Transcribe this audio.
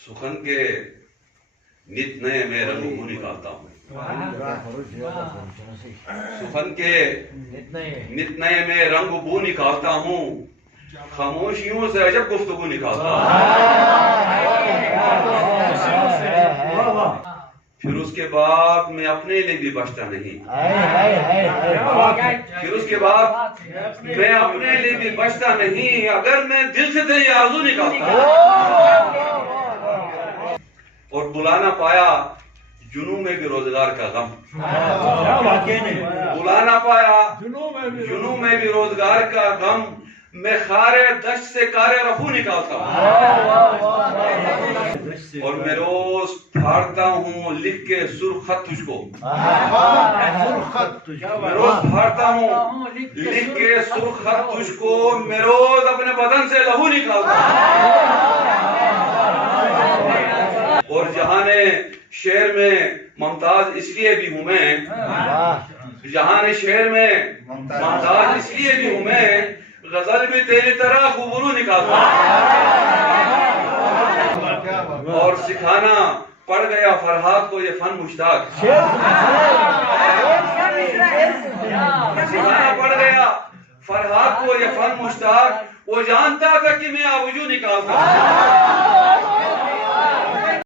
सुखन के नित नए मैं रंग बू निकालता हूँ। सुखन के नित नए में रंग बू निकालता हूँ, खामोशियों से अजब गुफ्तगू निकालता हूँ। फिर उसके बाद मैं अपने लिए भी बचता नहीं। फिर उसके बाद मैं अपने लिए भी बचता नहीं, अगर मैं दिल से तेरी आरज़ू निकालता और बुलाना पाया जुनू में भी रोजगार का गम। बुलाना पाया जुनू में भी रोजगार का गम, मैं खारे दश्त से कारे रफू निकालता हूँ। और मैं रोज फाड़ता हूँ लिख के सुर्ख खत तुझको। मैं रोज फाड़ता हूँ लिख के सुर्ख खत तुझको, मैं रोज अपने बदन से लहू निकालता हूँ। और जहाने शेर में ममताज इसलिए भी हूँ मैं, जहाने शेर में ममताज इसलिए भी हूँ मैं, गजल भी तेरी तरह खूबरू निकालता हूँ। और सिखाना पड़ गया फरहाद को ये फन मुश्ताक। सिखाना पड़ गया फरहाद को ये फन मुश्ताक, वो जानता था कि मैं आबजू निकालता हूँ।